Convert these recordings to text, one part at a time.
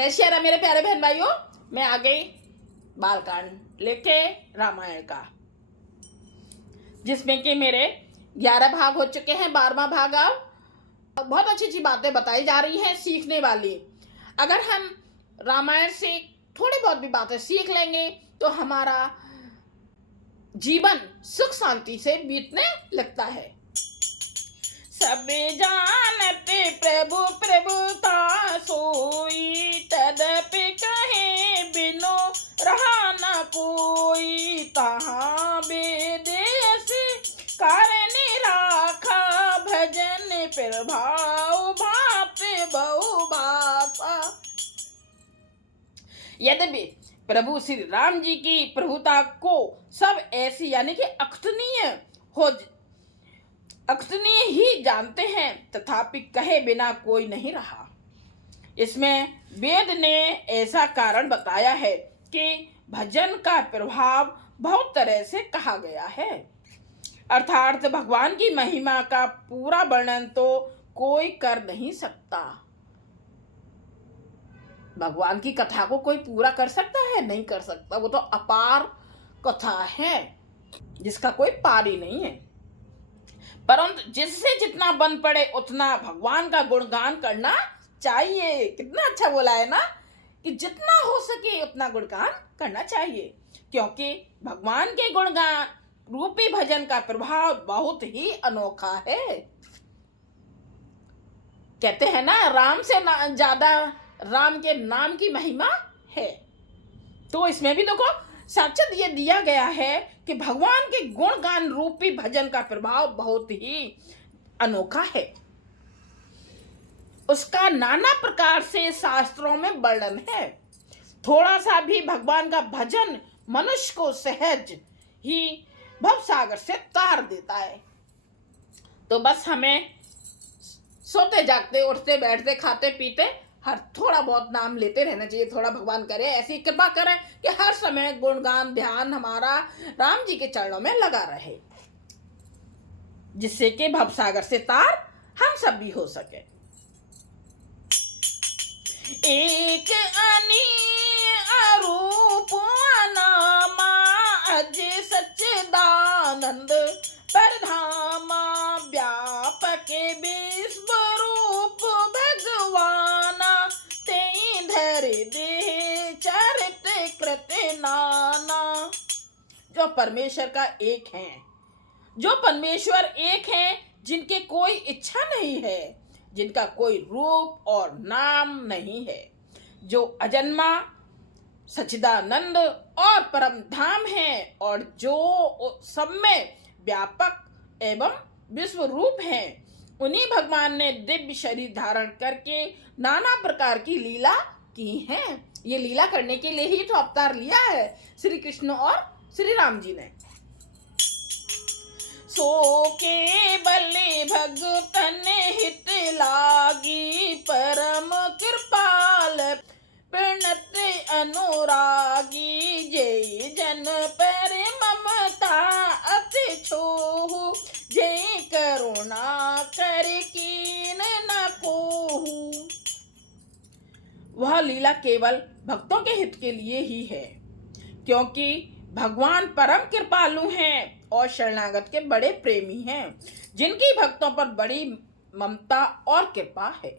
जय श्री राम मेरे प्यारे बहन भाइयों, मैं आ गई बालकांड लेके रामायण का, जिसमें कि मेरे 11 भाग हो चुके हैं। 12वां भाग अब बहुत अच्छी अच्छी बातें बताई जा रही हैं, सीखने वाली। अगर हम रामायण से थोड़ी बहुत भी बातें सीख लेंगे तो हमारा जीवन सुख शांति से बीतने लगता है। सब जानते प्रभु प्रभुता सोई, तदपि कहे बिनु रहा न कोई। तहाँ वेद कारण राखा, भजन प्रभाव भाप बहु भाषा। यद्यपि प्रभु श्री राम जी की प्रभुता को सब ऐसी यानी कि अक्षनीय ही जानते हैं, तथापि कहे बिना कोई नहीं रहा। इसमें वेद ने ऐसा कारण बताया है कि भजन का प्रभाव बहुत तरह से कहा गया है, अर्थात भगवान की महिमा का पूरा वर्णन तो कोई कर नहीं सकता। भगवान की कथा को कोई पूरा कर सकता है? नहीं कर सकता। वो तो अपार कथा है जिसका कोई पार ही नहीं है। परंतु जिससे जितना बन पड़े उतना भगवान का गुणगान करना चाहिए। कितना अच्छा बोला है ना कि जितना हो सके उतना गुणगान करना चाहिए, क्योंकि भगवान के गुणगान रूपी भजन का प्रभाव बहुत ही अनोखा है। कहते हैं ना, राम से ज्यादा राम के नाम की महिमा है। तो इसमें भी देखो साक्षात ये दिया गया है कि भगवान के गुणगान रूपी भजन का प्रभाव बहुत ही अनोखा है। उसका नाना प्रकार से शास्त्रों में वर्णन है। थोड़ा सा भी भगवान का भजन मनुष्य को सहज ही भव सागर से तार देता है। तो बस हमें सोते जागते उठते बैठते खाते पीते हर थोड़ा बहुत नाम लेते रहना चाहिए। थोड़ा भगवान करे, ऐसी कृपा करे कि हर समय गुणगान ध्यान हमारा राम जी के चरणों में लगा रहे, जिससे कि भवसागर से तार हम सब भी हो सके। एक अनी अरूप अनामा, अजय सच्चिदानंद परधामा। व्यापक विश्व रूप भगवाना, तेई धर दे चरित कृत नाना। जो परमेश्वर का एक है, जो परमेश्वर एक है, जिनके कोई इच्छा नहीं है, जिनका कोई रूप और नाम नहीं है, जो अजन्मा सच्चिदानंद और परम धाम है, और जो सब में व्यापक एवं विश्व रूप है। उन्हीं भगवान ने दिव्य शरीर धारण करके नाना प्रकार की लीला की है। ये लीला करने के लिए ही तो अवतार लिया है श्री कृष्ण और श्री राम जी ने। सो के बले भगतन हित लागी, परम कृपाल प्रणत अनुरागी। जय जन पर ममता अति छोहु, जय करुणा कर कीन न कोहु। वह लीला केवल भक्तों के हित के लिए ही है, क्योंकि भगवान परम कृपालु हैं और शरणागत के बड़े प्रेमी हैं, जिनकी भक्तों पर बड़ी ममता और कृपा है।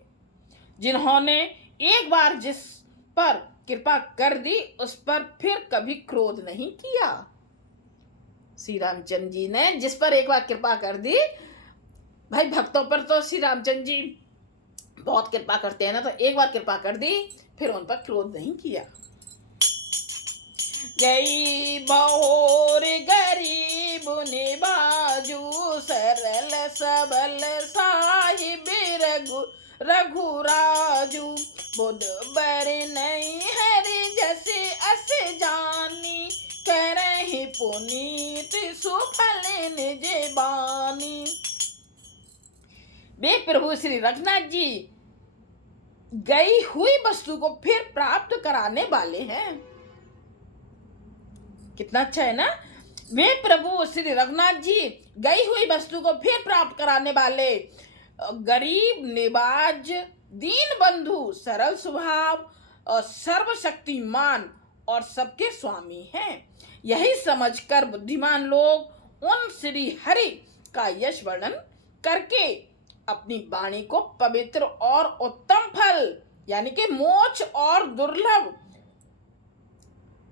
जिन्होंने एक बार जिस पर कृपा कर दी, उस पर फिर कभी क्रोध नहीं किया। श्री रामचंद्र जी ने जिस पर एक बार कृपा कर दी, भाई भक्तों पर तो श्री रामचंद्र जी बहुत कृपा करते हैं ना, तो एक बार कृपा कर दी फिर उन पर क्रोध नहीं किया। गई बहोर गरीब निबाजू, सरल सबल साहिब रघुराजू। बुध बर नहीं हरि जैसे अस जानी, करहि पुनीत सुफल निज बानी। वे प्रभु श्री रघुनाथ जी गई हुई वस्तु को फिर प्राप्त कराने वाले हैं। कितना अच्छा है ना। वे प्रभु श्री रघुनाथ जी गई हुई वस्तु को फिर प्राप्त कराने वाले, गरीब निबाज दीन बंधु, सरल स्वभाव, और सर्वशक्तिमान और सबके स्वामी हैं। यही समझकर बुद्धिमान लोग उन श्री हरि का यश वर्णन करके अपनी वाणी को पवित्र और उत्तम फल यानी कि मोक्ष और दुर्लभ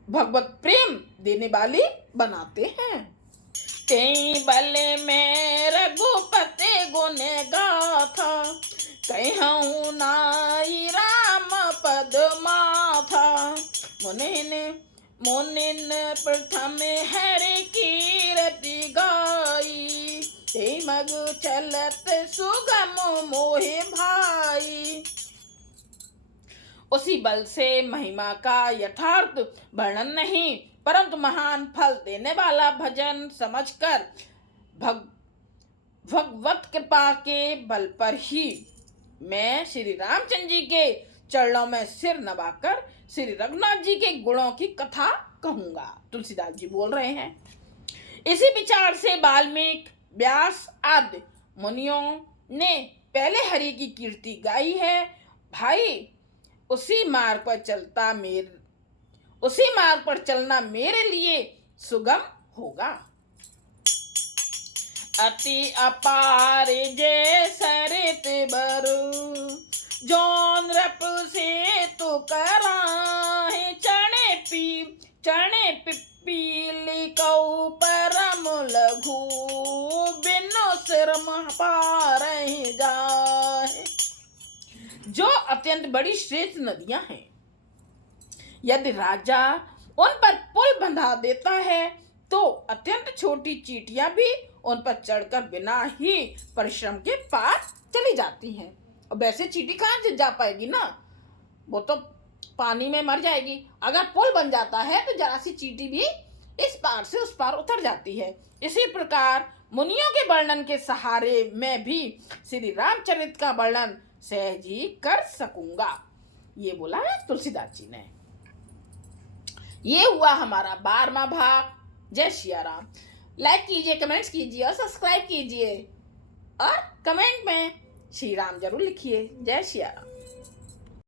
भगवत प्रेम देने वाली बनाते हैं। तेई बल में रघुपति गुण गाथा, कहूँ नाई राम पद माथा। मुनिन प्रथम हरि कीरति गाई, ते मग चलत सुगम मोहि भाई। उसी बल से महिमा का यथार्थ वर्णन नहीं परंतु महान फल देने वाला भजन समझकर भगवत कृपा के बल पर ही मैं श्री रामचंद्र जी के चरणों में सिर नवाकर श्री रघुनाथ जी के गुणों की कथा कहूंगा। तुलसीदास जी बोल रहे हैं। इसी विचार से वाल्मीकि, व्यास आदि मुनियों ने पहले हरि की कीर्ति गाई है। भाई उसी मार्ग पर चलना मेरे लिए सुगम होगा। अति अपार जे सरित बरु, जौन रप से तो कराहे। चणे पिपीली कौ परम लघु, बिनु सिर पार जाए। जो अत्यंत बड़ी श्रेष्ठ नदियां हैं, यदि राजा उन पर पुल बंधा देता है तो अत्यंत छोटी चींटियां भी उन पर चढ़कर बिना ही परिश्रम के पार चली जाती हैं। और वैसे चींटी कहाँ से जा पाएगी ना, वो तो पानी में मर जाएगी। अगर पुल बन जाता है तो जरा सी चींटी भी इस पार से उस पार उतर जाती है। इसी प्रकार मुनियों के वर्णन के सहारे मैं भी श्री रामचरित का वर्णन सहज ही कर सकूंगा। ये बोला है तुलसीदास जी ने। ये हुआ हमारा 12वां भाग। जय सिया राम। लाइक कीजिए, कमेंट्स कीजिए और सब्सक्राइब कीजिए और कमेंट में श्री राम जरूर लिखिए। जय सिया राम।